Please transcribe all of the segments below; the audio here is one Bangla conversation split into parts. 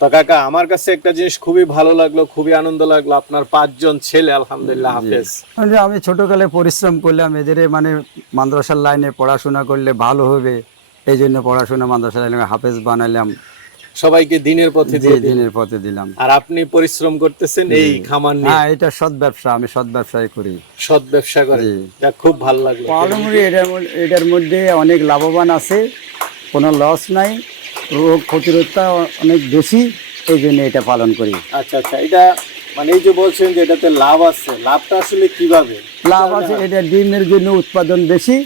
তো কাকা, আমার কাছে একটা জিনিস খুবই ভালো লাগলো, খুবই আনন্দ লাগলো, আপনার 5 জন ছেলে আলহামদুলিল্লাহ হাফেজ। আমি ছোটকালে পরিশ্রম করলাম, এদের মানে মাদ্রাসার লাইনে পড়াশোনা করলে ভালো হবে, এই জন্য পড়াশোনা মাদ্রাসা লাইনে হাফেজ বানাইলাম। সবাইকে দিনের পথে দিয়ে দিলেন। দিনের পথে দিলাম। আর আপনি পরিশ্রম করতেছেন এই খামার নিয়ে। হ্যাঁ, এটা সৎ ব্যবসা, আমি সৎ ব্যবসায় করি। সৎ ব্যবসা করেন, যা খুব ভালো লাগলো। পালমুড়ি এটার মধ্যে অনেক লাভবান আছে, কোনো লস নাই, রোগ প্রতিরোধটা অনেক বেশি, এই জন্য এটা পালন করি। আচ্ছা আচ্ছা, এটা মানে এই যে বলছেন যে এটাতে লাভ আছে, লাভটা আসলে কিভাবে? লাভ আছে, এটা ডিমের জন্য উৎপাদন বেশি,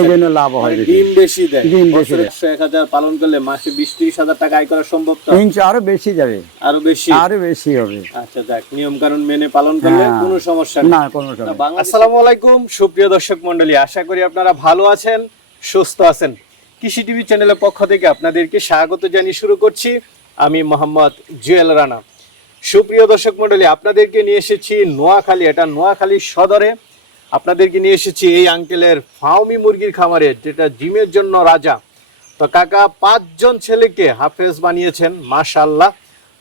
এই জন্য লাভ হয়। ডিম বেশি দেয়, ডিম বেশি দেয়। 100-1000 পালন করলে মাসে 20-30 হাজার টাকা আয় করা সম্ভব তো? আরো বেশি যাবে, আরো বেশি, আরো বেশি হবে। আচ্ছা দেখ, নিয়ম কানুন মেনে পালন করলে কোনো সমস্যা নেই। না, কোনো সমস্যা নেই। আসসালামু আলাইকুম সুপ্রিয় দর্শক মণ্ডলী, আশা করি আপনারা ভালো আছেন, সুস্থ আছেন। কৃষি টিভি চ্যানেলের পক্ষ থেকে আপনাদেরকে স্বাগত জানিয়ে শুরু করছি আমি মোহাম্মদ জুয়েল রানা। সুপ্রিয় দর্শক মণ্ডলী, আপনাদেরকে নিয়ে এসেছি নোয়াখালী, এটা নোয়াখালী সদরে আপনাদেরকে নিয়ে এসেছি এই আঙ্কেলের ফাউমি মুরগির খামারে, যেটা ডিমের জন্য রাজা। তো কাকা 5 জন ছেলেকে হাফেজ বানিয়েছেন, মাশাআল্লাহ।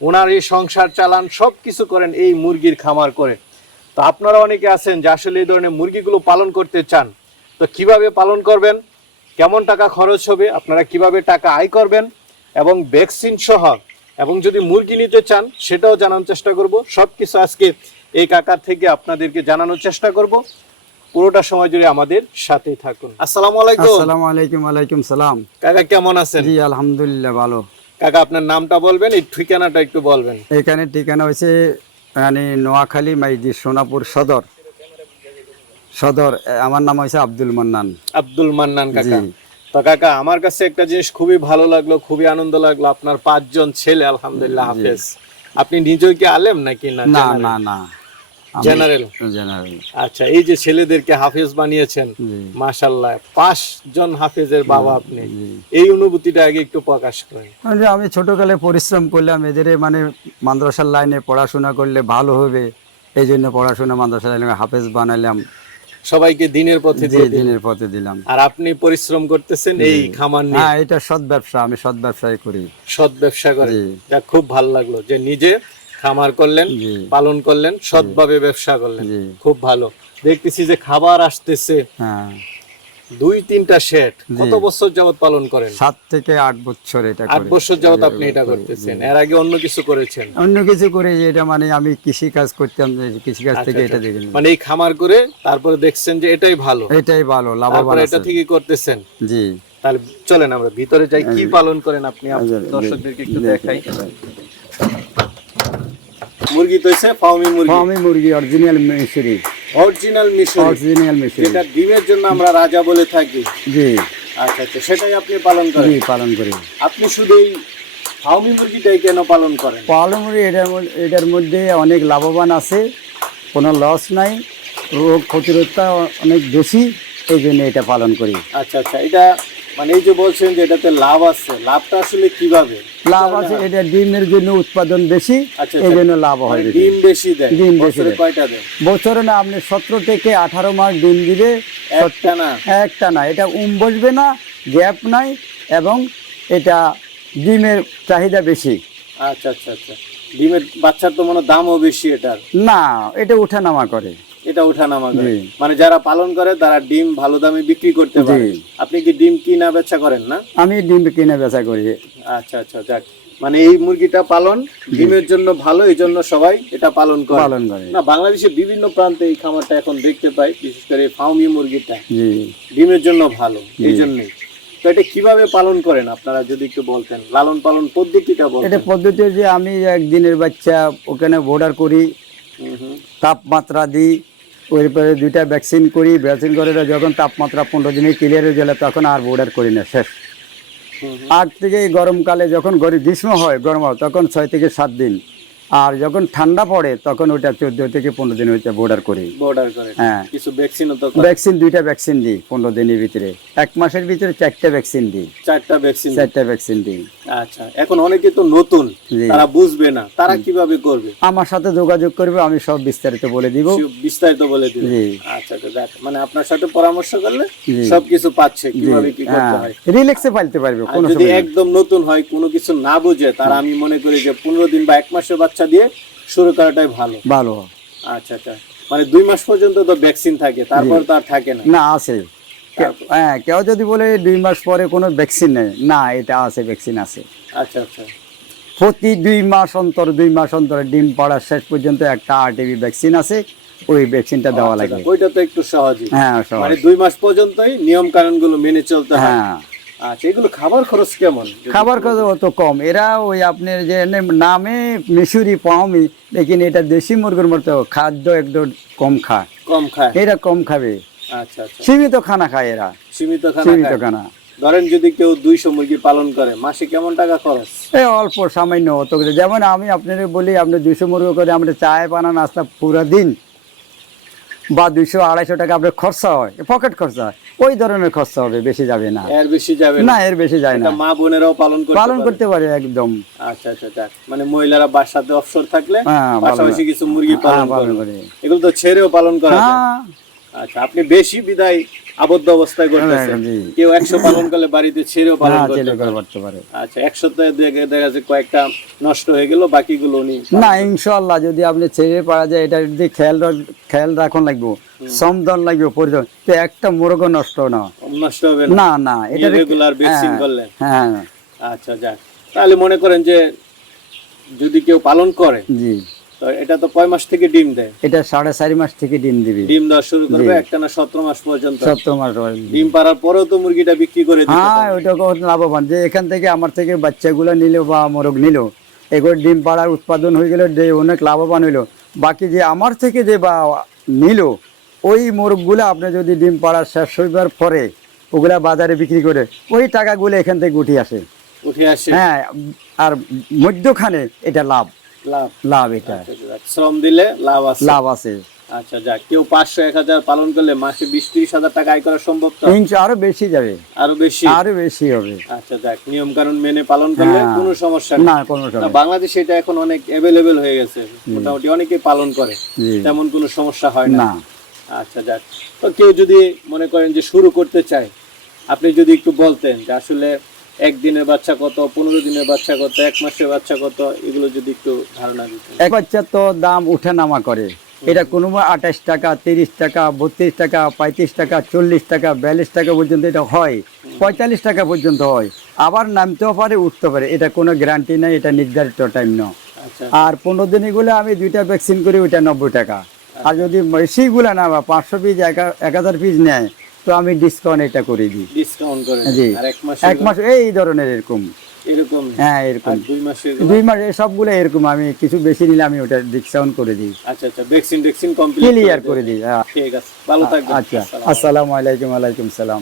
ওনার এই সংসার চালান, সব কিছু করেন এই মুরগির খামার করে। তো আপনারা অনেকে আছেন যে আসলে এই ধরনের মুরগিগুলো পালন করতে চান, তো কিভাবে পালন করবেন, কেমন টাকা খরচ হবে, আপনারা কিভাবে টাকা আয় করবেন, এবং ভ্যাকসিন সহ, এবং যদি মুরগি নিতে চান সেটাও জানানোর চেষ্টা করব। সবকিছু আজকে এই কাকার থেকে আপনাদেরকে জানানোর চেষ্টা করব। পুরোটা সময় জুড়ে আমাদের সাথেই থাকুন। আসসালামু আলাইকুম। আসসালামু আলাইকুম। ওয়ালাইকুম সালাম। কাকা কেমন আছেন? জি আলহামদুলিল্লাহ ভালো। কাকা আপনার নামটা বলবেন, এই ঠিকানাটা একটু বলবেন। এখানে ঠিকানা হয়েছে মানে নোয়াখালী মাইজি সোনাপুর সদর। আমার নাম হয়েছে আব্দুল মান্নান। আব্দুল মান্নান কাকা। তো কাকা, আমার কাছে একটা জিনিস খুবই ভালো লাগলো, খুবই আনন্দ লাগলো, আপনার 5 জন ছেলে আলহামদুলিল্লাহ হাফেজ। আপনি নিজেই কি আলেম নাকি? না না না, জেনারেল। আচ্ছা, এই যে ছেলেদেরকে হাফেজ বানিয়েছেন, মাশাআল্লাহ, 5 জন হাফেজের বাবা আপনি, এই অনুভূতিটা আগে একটু প্রকাশ করেন। আমি ছোটকালে পরিশ্রম করলাম, এদের মানে মাদ্রাসার লাইনে পড়াশোনা করলে ভালো হবে, এই জন্য পড়াশোনা মাদ্রাসা লাইনে হাফেজ বানাইলাম। সবাইকে দিনের পথে দিয়ে দিনের পথে দিলাম। আর আপনি পরিশ্রম করতেছেন এই খামার নিয়ে। হ্যাঁ, এটা সৎ ব্যবসা, আমি সৎ ব্যবসায় করি। সৎ ব্যবসা করেন, যা খুব ভালো লাগলো, যে নিজে খামার করলেন, পালন করলেন, সৎভাবে ব্যবসা করলেন, খুব ভালো। দেখতেছি যে খাবার আসতেছে, 2-3টা শেড। কত বছর যাবত পালন করেন? 7 থেকে 8 বছর। এটা 8 বছর যাবত আপনি এটা করতেছেন। এর আগে অন্য কিছু করেছেন? অন্য কিছু করে, এটা মানে আমি কৃষি কাজ করতাম, কৃষি কাজ থেকে এটা দেখি, মানে এই খামার করে তারপরে দেখছেন যে এটাই ভালো, এটাই ভালো, লাভবান আছে, এটা ঠিকই করতেছেন। জি, তাহলে চলেন আমরা ভিতরে যাই, কি পালন করেন আপনি দর্শকদেরকে একটু দেখাই। মুরগি তো হইছে ফাউমি মুরগি। ফাউমি মুরগি অরিজিনাল মিশরি। অরিজিনাল মিশরি, যেটা ডিমের জন্য আমরা রাজা বলে থাকি। জি। আচ্ছা আচ্ছা, সেটাই আপনি পালন করেন? জি, পালন করি। আপনি শুধু এই ফাউমি মুরগিটাই কেন পালন করেন? পালমুড়ি এটার মধ্যে অনেক লাভবান আছে, কোনো লস নাই, রোগ প্রতিরোধটা অনেক বেশি, এই জন্য এটা পালন করি। আচ্ছা আচ্ছা, এটা মানে এই যে বলছেন যে এটাতে লাভ আছে, লাভটা আসলে কিভাবে? লাভ আছে, এটা ডিমের জন্য উৎপাদন বেশি, এই জন্য লাভ হয়। ডিম বেশি দেয়? ডিম বেশি দেয়। কয়টা দেয় বছরে? না, আপনি 17 থেকে 18 মাস ডিম দিবে। একটা না, এটা বসবে না, গ্যাপ নাই, এবং এটা ডিমের চাহিদা বেশি। আচ্ছা আচ্ছা আচ্ছা, ডিমের বাচ্চার তো মনে দামও বেশি এটার? না, এটা উঠানামা করে। এটা উঠানামা করে, মানে যারা পালন করে তারা ডিম ভালো দামে বিক্রি করতে পারে। আপনি কি ডিম কিনা বেচা করেন? না, আমি ডিম কিনা বেচা করি। আচ্ছা আচ্ছা, যাক, মানে এই মুরগিটা পালন ডিমের জন্য ভালো, এই জন্য সবাই এটা পালন করে। না, বাংলাদেশের বিভিন্ন প্রান্তে এই খামারটা এখন দেখতে পাই, বিশেষ করে ফাউমি মুরগিটা ডিমের জন্য ভালো, এই জন্যই। তো এটা কিভাবে পালন করেন আপনারা যদি একটু বলতেন, লালন পালন পদ্ধতিটা বলতেন। এটা পদ্ধতি যে আমি একদিনের বাচ্চা ওখানে বর্ডার করি, তাপমাত্রা দিই, ওইপরে 2টা ভ্যাকসিন করি। ভ্যাকসিন করে যখন তাপমাত্রা 15 দিনে ক্লিয়ার হয়ে গেলে তখন আর বর্ডার করি না, শেষ। আগ থেকে গরমকালে যখন গ্রীষ্ম হয়, গরম হয়, তখন 6 থেকে 7 দিন আর যখন ঠান্ডা পড়ে তখন ওটা 14 থেকে 15 দিন হচ্ছে বর্ডার করি। বর্ডার করে হ্যাঁ। কিছু ভ্যাকসিনও তো ভ্যাকসিন 2টা ভ্যাকসিন দিই 15 দিনের ভিতরে, 1 মাসের ভিতরে 4টা ভ্যাকসিন দিই। 4টা ভ্যাকসিন 4টা ভ্যাকসিন দিই। আচ্ছা, এখন অনেকে তো নতুন, জি। তারা বুঝবে না, তারা কিভাবে করবে? আমার সাথে যোগাযোগ করবে, আমি সব বিস্তারিত বলে দিব। বিস্তারিত বলে দিবে। জি। আচ্ছা, তো দেখ, মানে আপনার সাথে পরামর্শ করলে জি। সবকিছু পাচ্ছে, কিভাবে কি করতে হ্যাঁ, হয়। রিল্যাক্সে পালতে পারবে, আর কোনো যদি সমস্যা নেই। একদম নতুন হয়, কোনো কিছু না বুঝে, তারা আমি মনে করি যে 15 দিন বা 1 মাসের বাচ্চা দিয়ে শুরু করাটাই ভালো। ভালো। আচ্ছা আচ্ছা, মানে 2 মাস পর্যন্ত তো ভ্যাকসিন থাকে, তারপর তো আর থাকে না। না, আছে। হ্যাঁ, কেউ যদি বলে 2 মাস পরে কোনো ভ্যাকসিন নেই, না, এটা আছে, ভ্যাকসিন আছে। আচ্ছা আচ্ছা, প্রতি 2 মাস অন্তর ডিম পাড়ার শেষ পর্যন্ত একটা আরটিবি ভ্যাকসিন আছে, ওই ভ্যাকসিনটা দেওয়া আচ্ছা, লাগে। ওইটা তো একটু সহজই। হ্যাঁ, সহজ। মানে 2 মাস পর্যন্তই নিয়ম কানুন গুলো মেনে চলতে হয়। হ্যাঁ, আচ্ছা, এগুলো খাবার খরচ কেমন? খাবার খাওয়া অত কম। এরা ওই আপনার যে নামে মিশরি পাওমি, লেকিন এটা দেশি মুরগির মতো খাদ্য একদম কম খায়। কম খায়? এরা কম খাবে, আচ্ছা আচ্ছা, সীমিত খানা খায় এরা, সীমিত খানা সীমিত খায়। খানা। ধরেন যদি কেউ 200 মুরগি পালন করে, মাসে কেমন টাকা খরচ? এই অল্প সামান্য অত করে। যেমন আমি আপনাদের বলি, আপনি 200 মুরগি করে আমরা চায় বানান নাস্তা পুরো দিন, বা 200-250 টাকা আপনার খরচা হয়, পকেট খরচা হয়, ওই ধরনের খরচা হবে, বেশি যাবে না। এর বেশি যাবে না, এর বেশি যায় না। এটা মা বোনেরাও পালন পালন পারে। করতে পারে একদম। আচ্ছা আচ্ছা, যাক, মানে মহিলারা বাসাতে অবসর থাকলে হ্যাঁ, পাশাপাশি কিছু মুরগি হ্যাঁ, পালন পালন করে। করে। এগুলো তো ছেড়েও পালন করা যায়। হ্যাঁ, আচ্ছা, আপনি বেশি বিদায় আবদ্ধ অবস্থায় করতেছেন। জি। কেউ 100 পালন করলে বাড়িতে ছেড়েও পালন হ্যাঁ, করতে ছেলে পারে। করতে পারে। আচ্ছা, 1 সপ্তাহে দেখা যাচ্ছে কয়েকটা নষ্ট হয়ে গেল, বাকিগুলো উনি না, ইনশাআল্লাহ যদি আপনি ছেড়ে পাওয়া যায়, এটা যদি খেয়াল রাখুন লাগবে, সমদন লাগবে, পরিজন, তো একটা মুরগ নষ্ট না, নষ্ট হবে না। না না, এটা রেগুলার ভ্যাকসিন করলে। হ্যাঁ। আচ্ছা, যাক, তাহলে মনে করেন যে যদি কেউ পালন করে, জি, তো এটা তো কয় মাস থেকে ডিম দেয়? এটা 4.5 মাস থেকে ডিম দিবি। ডিম দেওয়া শুরু করবে জি। একটানা 17 মাস পর্যন্ত। 17 মাস হয়। ডিম পাড়ার পরেও তো মুরগিটা বিক্রি করে দিতে হ্যাঁ, পারবে। ওইটা কত লাভবান, যে এখান থেকে আমার থেকে বাচ্চাগুলো নিল বা মোরগ নিল, এগুলো ডিম পাড়ার উৎপাদন হয়ে গেল, অনেক লাভবান হইলো। বাকি যে আমার থেকে যে বা নিল, ওই মোরগগুলো আপনি যদি ডিম পাড়ার শেষ হইবার পরে ওগুলা বাজারে বিক্রি করে, ওই টাকাগুলো এখান থেকে উঠে আসে। উঠে আসে। হ্যাঁ, আর মধ্যখানে এটা লাভ, লাভ। এটা আচ্ছা, যাক, শ্রম দিলে লাভ আছে। লাভ আছে। আচ্ছা, যাক, কেউ 500-1000 পালন করলে মাসে 20-30 হাজার টাকা আয় করা সম্ভব তো? আরো বেশি যাবে, আরো বেশি? আরো বেশি হবে। আচ্ছা, যাক, নিয়ম কানুন মেনে পালন করলে হ্যাঁ। কোনো সমস্যা নেই। না, কোনো সমস্যা নেই। বাংলাদেশে এটা এখন অনেক অ্যাভেলেবেল হয়ে গেছে, মোটামুটি অনেকেই পালন করে, জি। তেমন কোনো সমস্যা হয় না। না। আচ্ছা, যাক, তো কেউ যদি মনে করেন যে শুরু করতে চায়, আপনি যদি একটু বলতেন যে আসলে 1 দিনের বাচ্চা কত, 15 দিনের বাচ্চা কত, 1 মাসের বাচ্চা কত, এগুলো যদি একটু ধারণা দিতেন। এক বাচ্চা তো দাম উঠা নামা করে, এটা কোনো 28 টাকা, 30 টাকা, 32 টাকা, 35 টাকা, 40 টাকা, 42 টাকা পর্যন্ত এটা হয়, 45 টাকা পর্যন্ত হয়, আবার নামতেও পারে, উঠতে পারে, এটা কোনো গ্যারান্টি নাই, এটা নির্ধারিত টাইম না। আচ্ছা, আর 15 দিনগুলো আমি 2টা ভ্যাকসিন করি, ওইটা 90 টাকা। আর যদি বেশিগুলা না, বা 500 পিস, 1000 পিস নেয়, তো আমি ডিসকাউন্ট এটা করে দিই। ডিসকাউন্ট করে। জি। আর 1 মাস? 1 মাস এই ধরনের এরকম। এরকম? হ্যাঁ, এরকম। আর 2 মাসের? 2 মাস এই সবগুলো এরকম, আমি কিছু বেশি নিলে আমি ওটা ডিসকাউন্ট করে দিই, আচ্ছা আচ্ছা, ভ্যাকসিন কমপ্লিট ক্লিয়ার করে দিই। হ্যাঁ, ঠিক আছে, ভালো থাকবেন। আচ্ছা, আসসালামু আলাইকুম। ওয়ালাইকুম সালাম।